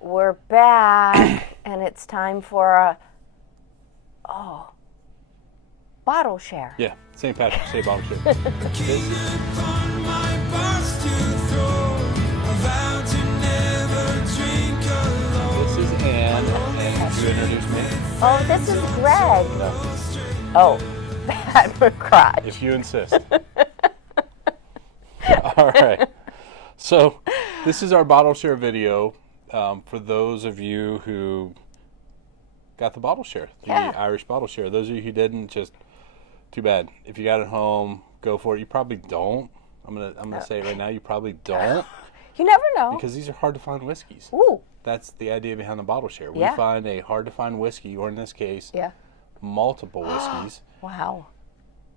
We're back, and it's time for a bottle share. Yeah, St. Patrick's Day bottle share. This is Anne. You introduce me? Oh, this is Greg. No, Oh, bad crotch. if you insist. All right. So, this is our bottle share video for those of you who got the bottle share, the Irish bottle share. Those of you who didn't, just too bad. If you got it home, go for it. You probably don't. I'm gonna say it right now. You probably don't, You never know. because these are hard to find whiskeys. Ooh, That's the idea behind the bottle share. We Yeah. find a hard to find whiskey, or in this case, yeah. multiple whiskeys. Wow.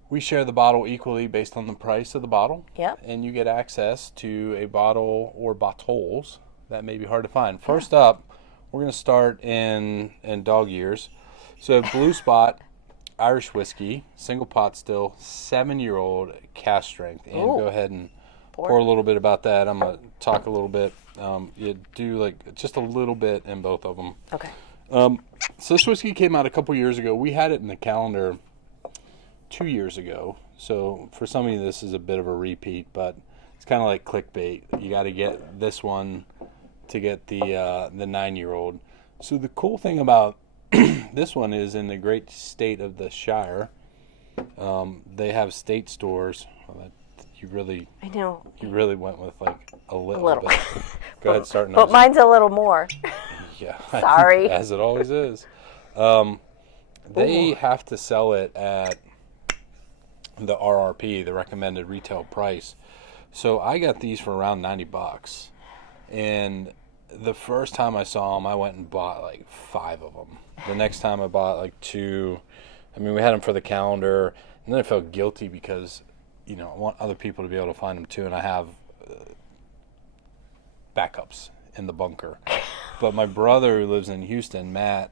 We share the bottle equally based on the price of the bottle. Yep. And you get access to a bottle or bottles that may be hard to find. First up, we're going to start in dog years. So Blue Spot Irish whiskey, single pot still, 7-year-old cask strength. And Ooh. go ahead and pour a little bit about that. I'm going to talk a little bit. You do like just a little bit in both of them. Okay. So this whiskey came out a couple years ago. We had it in the calendar 2 years ago. So for some of you, this is a bit of a repeat, but it's kind of like clickbait. You got to get this one to get the 9-year-old. So the cool thing about this one is in the great state of the Shire, they have state stores. You really went with like a little bit. Go ahead, start. But mine's a little more. Yeah. Sorry. As it always is. They have to sell it at the RRP, the recommended retail price. So I got these for around $90. And the first time I saw them, I went and bought like 5 of them. The next time I bought like 2. I mean, we had them for the calendar. And then I felt guilty because, I want other people to be able to find them too. And I have backups in the bunker. But my brother who lives in Houston, Matt,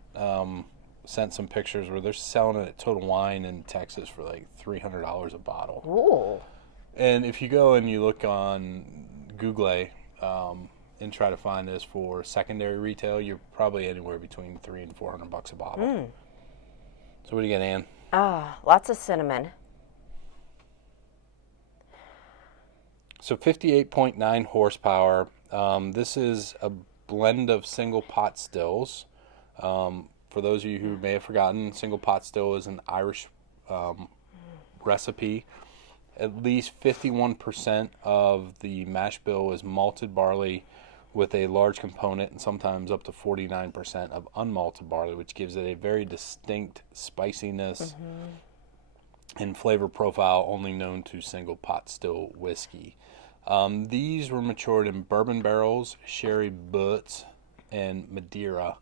sent some pictures where they're selling it at Total Wine in Texas for like $300 a bottle. Ooh. And if you go and you look on Google and try to find this for secondary retail, you're probably anywhere between $300 and $400 a bottle. So what do you get, Ann? Lots of cinnamon. So 58.9 horsepower. This is a blend of single pot stills. For those of you who may have forgotten, single pot still is an Irish recipe. At least 51% of the mash bill is malted barley with a large component, and sometimes up to 49% of unmalted barley, which gives it a very distinct spiciness and flavor profile only known to single pot still whiskey. These were matured in bourbon barrels, sherry butts, and Madeira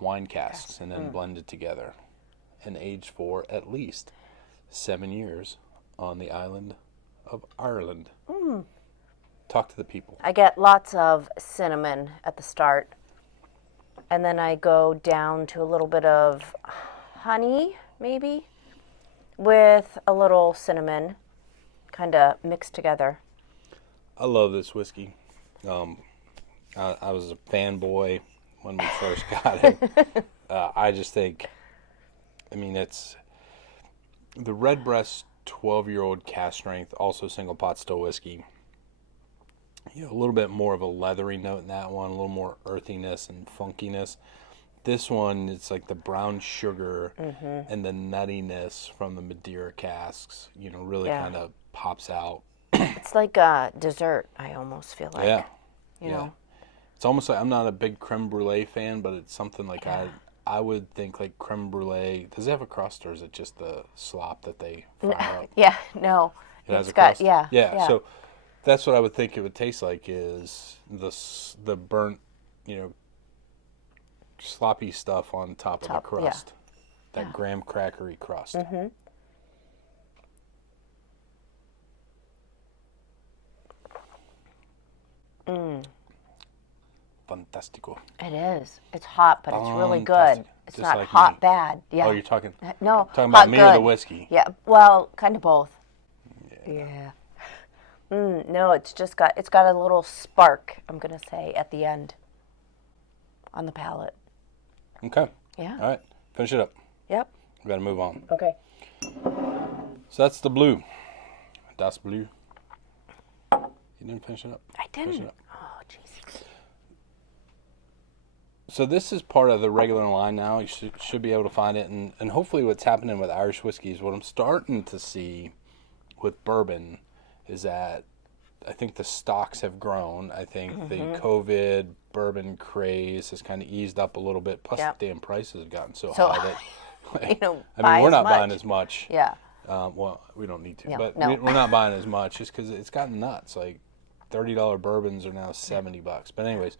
wine casks, and then blended together and aged for at least 7 years on the island of Ireland. Talk to the people. I get lots of cinnamon at the start, and then I go down to a little bit of honey, maybe, with a little cinnamon, kind of mixed together. I love this whiskey. I was a fanboy when we first got it. I just think, it's the Redbreast 12-year-old cask strength, also single pot still whiskey. A little bit more of a leathery note in that one, a little more earthiness and funkiness. This one, it's like the brown sugar and the nuttiness from the Madeira casks, really kind of pops out. It's like a dessert, I almost feel like. Yeah. You know? It's almost like, I'm not a big creme brulee fan, but it's something like I would think like creme brulee. Does it have a crust, or is it just the slop that they fry up? Yeah, no. It has It's a crust? got, Yeah, so that's what I would think it would taste like, is the burnt, sloppy stuff on top of the crust. That graham crackery crust. Fantastico. It is. It's hot, but it's really good. Fantastic. It's Just not like hot me. bad. Yeah. Oh, you're talking No. about hot me good. or the whiskey? Yeah. Well, kind of both. Yeah. No, it's got a little spark, I'm going to say, at the end on the palate. Okay. Yeah. All right. Finish it up. Yep. We got to move on. Okay. So that's the blue. Das Blue. You didn't finish it up. I Finish didn't. it up. Oh, jeez. So this is part of the regular line now. You should be able to find it. And hopefully what's happening with Irish whiskeys, what I'm starting to see with bourbon is that I think the stocks have grown. I think the COVID bourbon craze has kind of eased up a little bit. Plus Yep. the damn prices have gotten so So, high that, you know, I buy mean, we're as not much. buying as much. Yeah. Well, we don't need to, No, but no. we're not buying as much just because it's gotten nuts. Like $30 bourbons are now $70. But anyways,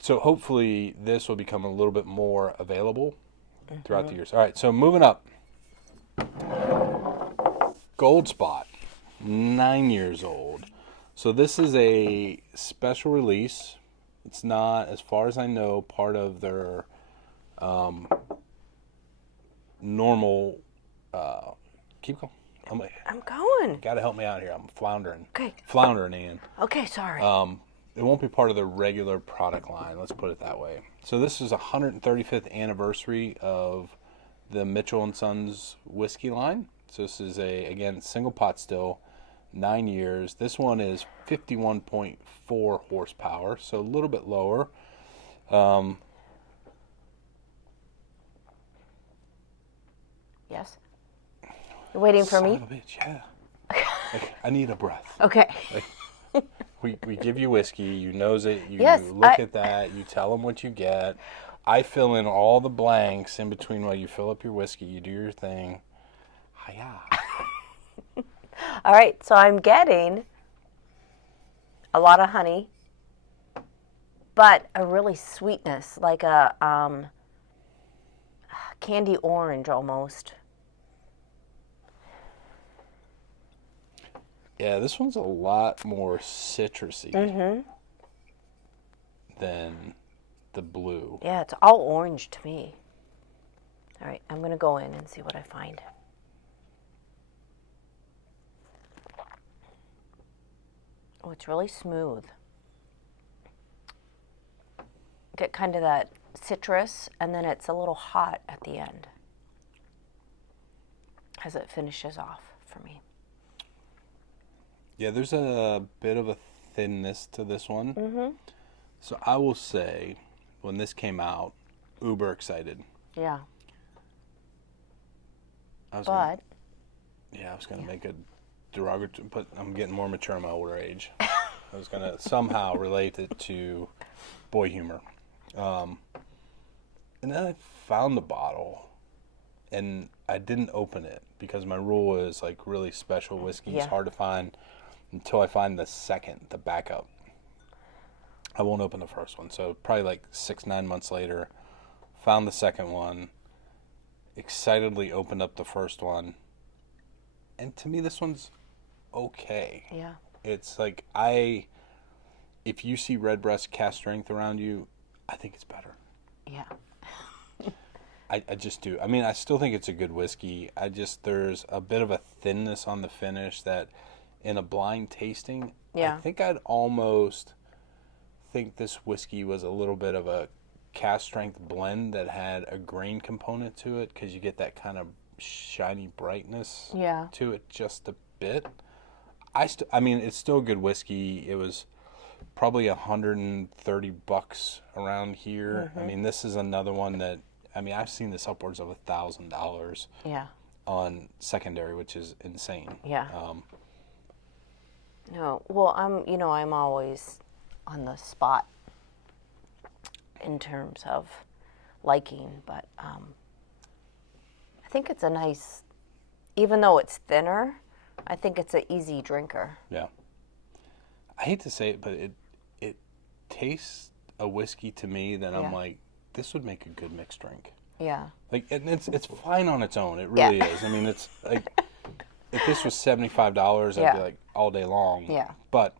so hopefully this will become a little bit more available throughout the years. All right, so moving up. Gold Spot, 9 years old. So this is a special release. It's not, as far as I know, part of their normal. Keep going. I'm going. Got to help me out here. I'm floundering. Okay. Floundering, Ian. Okay, sorry. It won't be part of the regular product line. Let's put it that way. So this is 135th anniversary of the Mitchell & Sons whiskey line. So this is again, single pot still, 9 years. This one is 51.4 horsepower, so a little bit lower. Yes. You're waiting for Son me? of a bitch, yeah. Like, I need a breath. Okay. We give you whiskey, you nose it, you Yes, look at that, you tell them what you get. I fill in all the blanks in between while you fill up your whiskey, you do your thing. Hiya. All right, so I'm getting a lot of honey, but a really sweetness, like a candy orange almost. Yeah, this one's a lot more citrusy than the blue. Yeah, it's all orange to me. All right, I'm going to go in and see what I find. Oh, it's really smooth. Get kind of that citrus, and then it's a little hot at the end as it finishes off for me. Yeah, there's a bit of a thinness to this one. So I will say, when this came out, uber excited. Yeah, I was but I was gonna make a derogatory, but I'm getting more mature in my older age. I was gonna somehow relate it to boy humor, and then I found the bottle, and I didn't open it because my rule is like really special whiskey is Yeah. hard to find until I find the second, the backup. I won't open the first one, so probably like 6-9 months later, found the second one. Excitedly opened up the first one, and to me this one's okay. yeah, It's like if you see Redbreast cast strength around you, I think it's better. yeah, I just do. I mean, I still think it's a good whiskey. There's a bit of a thinness on the finish that in a blind tasting, Yeah. I think I'd almost think this whiskey was a little bit of a cast strength blend that had a grain component to it because you get that kind of shiny brightness yeah. to it just a bit. I mean, it's still good whiskey. It was probably $130 around here. I mean, this is another one that, I mean, I've seen this upwards of $1,000 Yeah. on secondary, which is insane. Yeah. No, well, I'm always on the spot in terms of liking, but I think it's a nice, even though it's thinner, I think it's an easy drinker. Yeah. I hate to say it, but it tastes a whiskey to me that I'm Yeah. like, this would make a good mixed drink. Yeah. Like, and it's fine on its own. It really Yeah. is. I mean, it's like, if this was $75, I'd Yeah. be like all day long. Yeah. But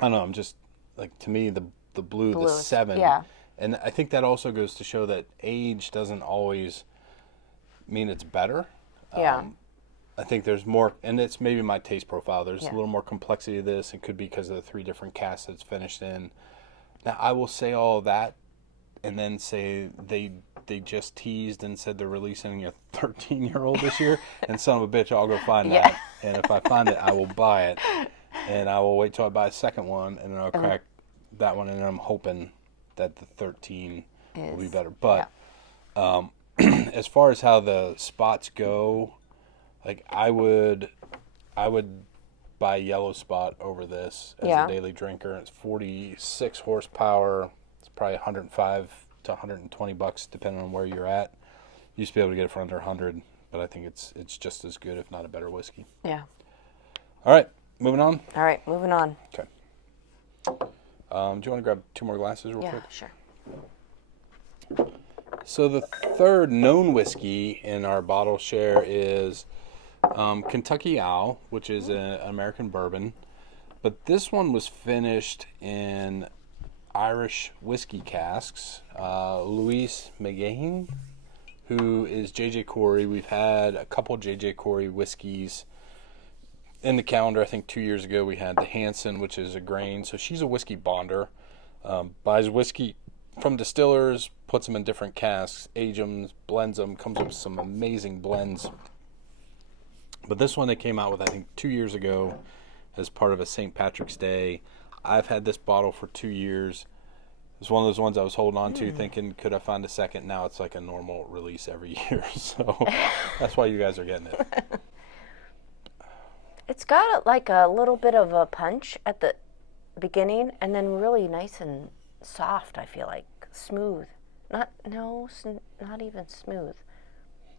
I don't know. I'm just like, to me, the blue, the Blues, 7. yeah. And I think that also goes to show that age doesn't always mean it's better. Yeah. I think there's more, and it's maybe my taste profile. There's Yeah. a little more complexity to this. It could be because of the 3 different casks it's finished in. Now, I will say all of that and then say they just teased and said they're releasing a 13-year-old this year. And son of a bitch, I'll go find Yeah. that. And if I find it, I will buy it. And I will wait till I buy a second one, and then I'll crack that one. And then I'm hoping that the 13 will be better. But as far as how the spots go, like I would buy Yellow Spot over this as a daily drinker. It's 46 horsepower. It's probably 105 to 120 bucks depending on where you're at. You used to be able to get it for under 100, but I think it's just as good, if not a better whiskey. Yeah. All right, moving on. All right, moving on. Okay. Do you want to grab 2 more glasses real quick? Sure. So the third known whiskey in our bottle share is Kentucky Owl, which is an American bourbon. But this one was finished in Irish whiskey casks. Louis McGaheen, who is J.J. Corey. We've had a couple J.J. Corey whiskeys in the calendar. I think 2 years ago we had the Hanson, which is a grain. So she's a whiskey bonder. Buys whiskey from distillers, puts them in different casks, ages them, blends them, comes up with some amazing blends. But this one they came out with, I think, 2 years ago as part of a St. Patrick's Day. I've had this bottle for 2 years. It's one of those ones I was holding on to thinking, could I find a second? Now it's like a normal release every year. So that's why you guys are getting it. It's got like a little bit of a punch at the beginning, and then really nice and soft. I feel like smooth. Not even smooth.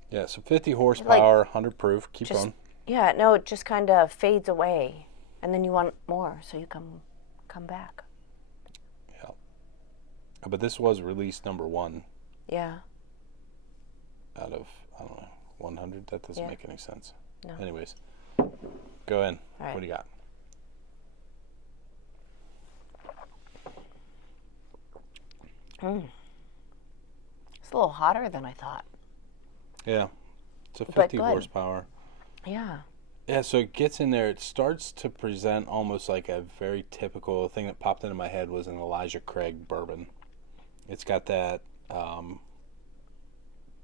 Yeah, so 50 horsepower, 100 proof. Keep Just, going. Yeah, no, it just kind of fades away, and then you want more, so you come back. Yeah. But this was release number 1 Yeah. out of, I don't know, 100. That doesn't make any sense. No. Anyways, go in. All right. What do you got? It's a little hotter than I thought. Yeah. It's a But 50 good. horsepower. Yeah. Yeah, so it gets in there. It starts to present almost like a very typical thing that popped into my head was an Elijah Craig bourbon. It's got that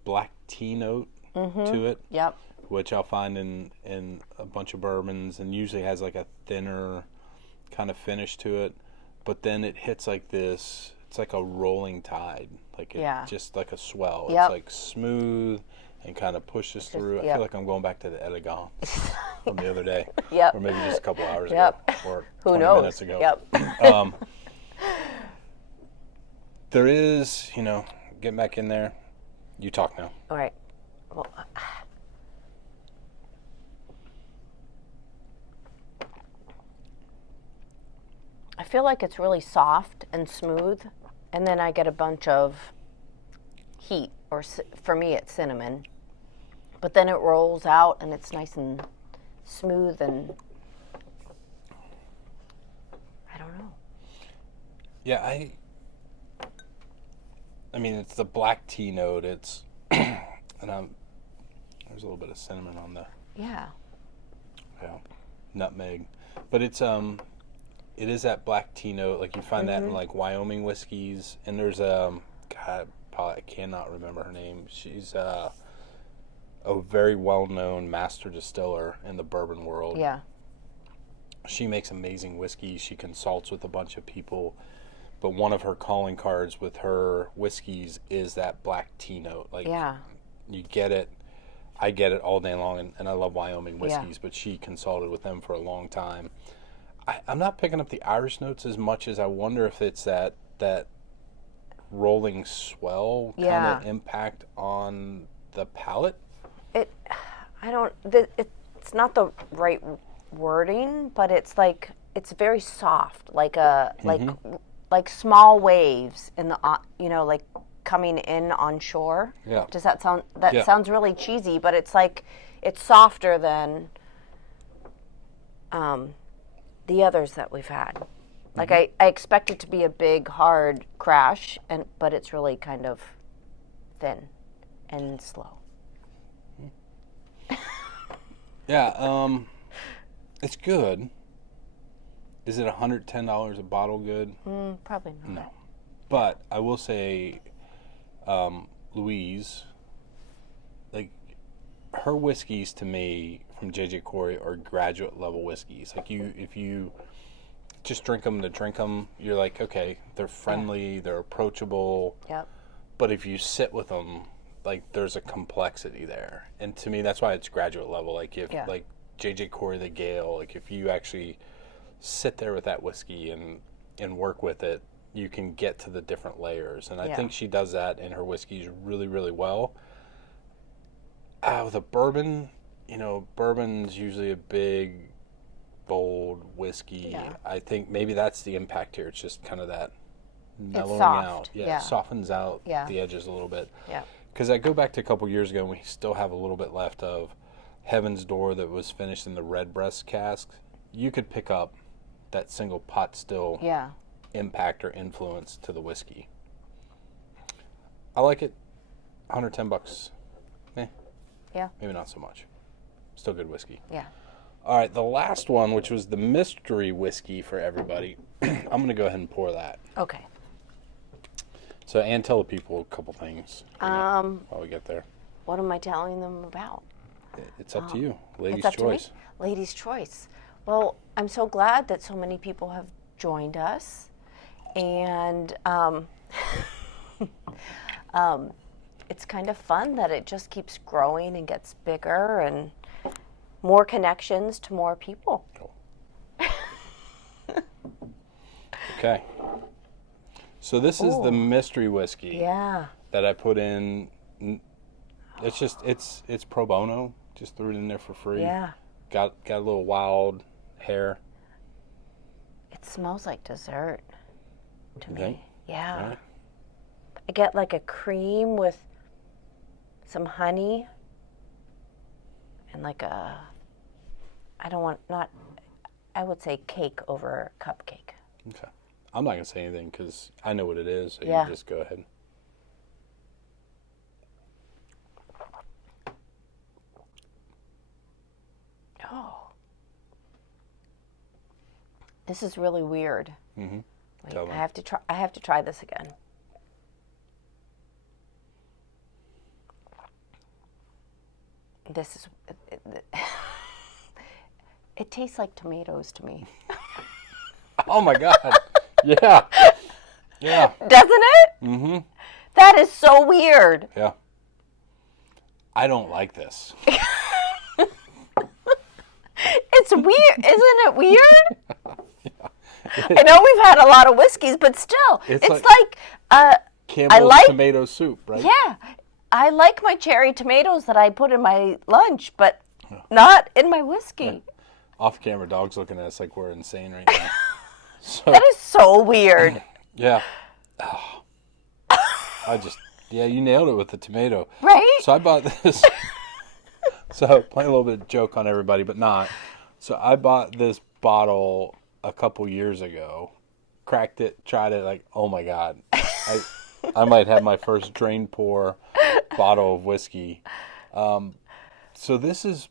black tea note to it, Yep. which I'll find in a bunch of bourbons, and usually has like a thinner kind of finish to it. But then it hits like this. It's like a rolling tide, like it, just like a swell. Yep. It's like smooth and kind of pushes through. I feel like I'm going back to the Elegant from the other day, Yep. or maybe just a couple hours Yep. ago, or Who 20 knows? minutes ago. Yep. There is, getting back in there. You talk now. All right. Well, I feel like it's really soft and smooth, and then I get a bunch of heat, or for me it's cinnamon. But then it rolls out and it's nice and smooth, and I don't know. Yeah, I mean, it's the black tea note. It's and there's a little bit of cinnamon on the Yeah. nutmeg, but it is that black tea note. Like you find that in like Wyoming whiskeys, and there's God, I cannot remember her name. She's a very well-known master distiller in the bourbon world. Yeah. She makes amazing whiskey. She consults with a bunch of people, but one of her calling cards with her whiskeys is that black tea note. Like, you get it. I get it all day long, and I love Wyoming whiskeys, but she consulted with them for a long time. I'm not picking up the Irish notes as much as I wonder if it's that rolling swell kind of impact on the palate. It's not the right wording, but it's like, it's very soft, like like small waves in the, like coming in on shore. Yeah. Does that sound, sounds really cheesy, but it's like, it's softer than the others that we've had. Like I expect it to be a big, hard crash, but it's really kind of thin and slow. Yeah, it's good. Is it $110 a bottle good? Probably not. No. But I will say, Louise, like, her whiskeys to me from JJ Corey are graduate level whiskeys. Like, if you just drink them to drink them, you're like, okay, they're friendly, they're approachable. Yep. But if you sit with them, like, there's a complexity there. And to me, that's why it's graduate level. Like, if, like, JJ Corey the Gale, like, if you actually sit there with that whiskey and work with it, you can get to the different layers. And I think she does that in her whiskeys really, really well. With a bourbon, bourbon's usually a big, bold whiskey. Yeah. I think maybe that's the impact here. It's just kind of that mellowing soft. out. Yeah. It softens out Yeah. the edges a little bit. Yeah. Because I go back to a couple years ago, and we still have a little bit left of Heaven's Door that was finished in the Redbreast cask. You could pick up that single pot still impact or influence to the whiskey. I like it. $110. Yeah. Maybe not so much. Still good whiskey. Yeah. All right, the last one, which was the mystery whiskey for everybody. I'm going to go ahead and pour that. Okay. So, Ann, tell the people a couple things while we get there. What am I telling them about? It's up to you. Ladies' It's up choice. to me? Ladies' choice. Well, I'm so glad that so many people have joined us. And it's kind of fun that it just keeps growing and gets bigger and more connections to more people. Okay. So this is the mystery whiskey Yeah. that I put in. It's just it's pro bono. Just threw it in there for free. Yeah. Got a little wild hair. It smells like dessert to Okay. me. Yeah. All right. I get like a cream with some honey and like I would say cake over cupcake. Okay. I'm not gonna say anything because I know what it is. So Yeah. you just go ahead. Oh. This is really weird. Mm-hmm. Wait, Tell them. I have to try this again. This is it tastes like tomatoes to me. Oh my God. Yeah. Yeah. Doesn't it? Mm-hmm. That is so weird. Yeah. I don't like this. It's weird. Isn't it weird? I know we've had a lot of whiskeys, but still, it's like Campbell's tomato soup, right? Yeah, I like my cherry tomatoes that I put in my lunch, but not in my whiskey. Off camera, dog's looking at us like we're insane right now. So, That is so weird. yeah. Oh. You nailed it with the tomato. Right? So I bought this. So playing a little bit of joke on everybody, but not. So I bought this bottle a couple years ago, cracked it, tried it, like, oh my God. I might have my first drain pour bottle of whiskey. So this is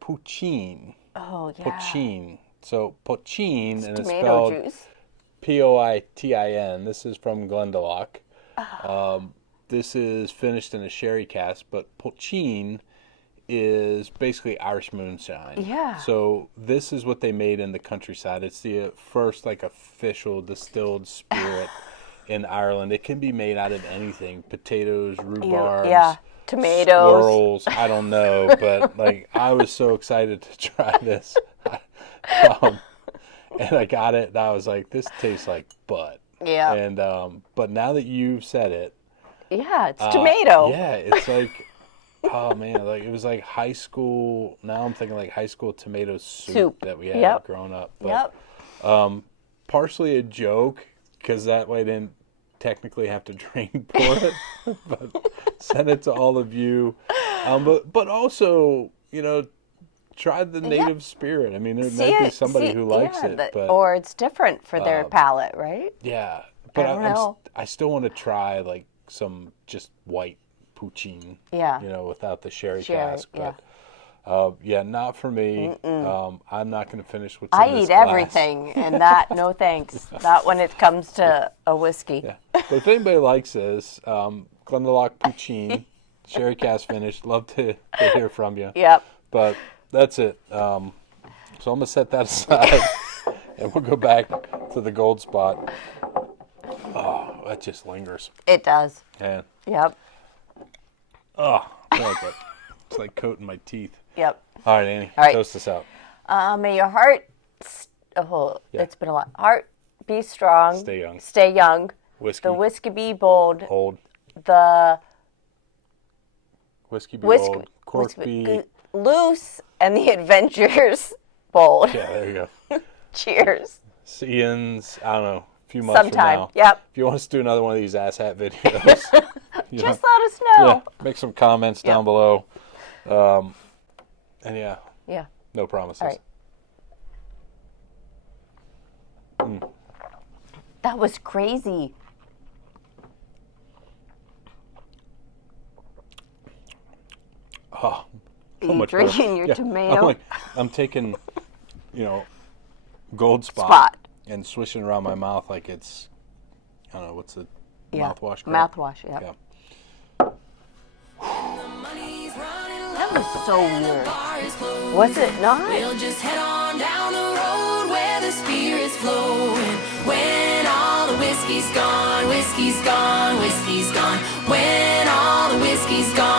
Poitín. Oh, yeah. Poitín. So Poitín, and it's Tomato spelled juice. Poitin. This is from Glendalough. This is finished in a sherry cask, but Poitín is basically Irish moonshine. Yeah. So this is what they made in the countryside. It's the first official distilled spirit in Ireland. It can be made out of anything: potatoes, rhubarb, tomatoes, squirrels. I don't know, but I was so excited to try this, and I got it, and I was like, "This tastes like butt." Yeah. And but now that you've said it, yeah, it's tomato. yeah, it's like. Oh man, it was like high school. Now I'm thinking like high school tomato soup that we had growing up. But, partially a joke because that way I didn't technically have to drain pour it, but send it to all of you. But also, try the native spirit. I mean, there might be somebody who likes it, but or it's different for their palate, right? yeah. But I don't know. I still want to try some just white Poitín. Yeah. Without the sherry cask. But Yeah, not for me. I'm not going to finish what's in I this eat glass. everything, and that, no thanks. Not when it comes to a whiskey. Yeah. But if anybody likes this, Glendalough Poutine, sherry cast finish, love to hear from you. Yep. But that's it. So I'm going to set that aside, and we'll go back to the Gold Spot. Oh, that just lingers. It does. Man. Yep. Oh, it's like coating my teeth. Yep. All right, Annie, All right. toast us out. May your heart, Yeah. it's been a lot. Heart be strong. Stay young. Stay young. Whiskey, The whiskey be bold. old. The Whiskey be whiskey old. Cork be... loose, and the adventures bold. Yeah, there you go. Cheers. See you in, I don't know, a few months Sometime. from now. Yep. If you want us to do another one of these asshat videos, you Just know, let us know. yeah, make some comments down below. And yeah, Yeah. no promises. All right. That was crazy. Oh, so Are you much better. drinking your tomato? I'm taking, Gold Spot. and swishing around my mouth like it's, I don't know, what's the Yeah. mouthwash called? Mouthwash, yeah. Yeah. That was so weird. Was it not? We'll just head on down the road where the spirit's flowing. When all the whiskey's gone, whiskey's gone, whiskey's gone. When all the whiskey's gone.